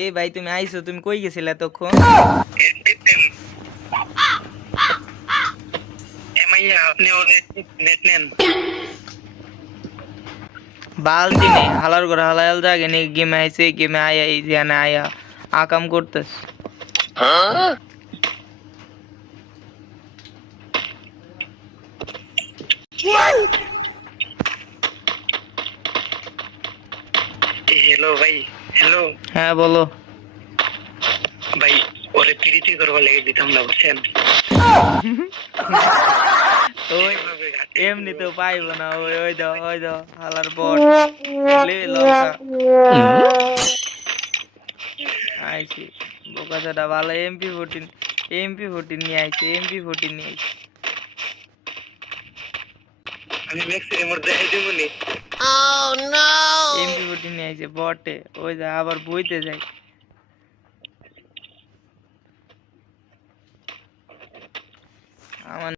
এই ভাই তুমি আইছো, তুমি কই গেছিলে তখন? বালতি নেই হালার ঘরে হালাল জাগে নেই, গেমে আইছে, গেমে আয়া এই জানে আয়া আকাম করতেছ। হ্যালো ভাই, হ্যালো। হ্যাঁ বলো ভাই ওরে প্রীতি করবার লেগে দিতাম না, বুঝছেন? ওই এমনিতেও পাইব না, ওই ওই দাও ওই দাও হালার বট লে লঙ্কা আইছি। বোকাচোদা ভালো এমপি14 নিয়ে আইছে, এমপি14 নিয়ে আইছে। আমি ম্যাক্সিমাম ওর দেখাই দেবো নি। এমপি14 নিয়ে আইছে বটে, ওই যা আবার বইতে যাই। আমার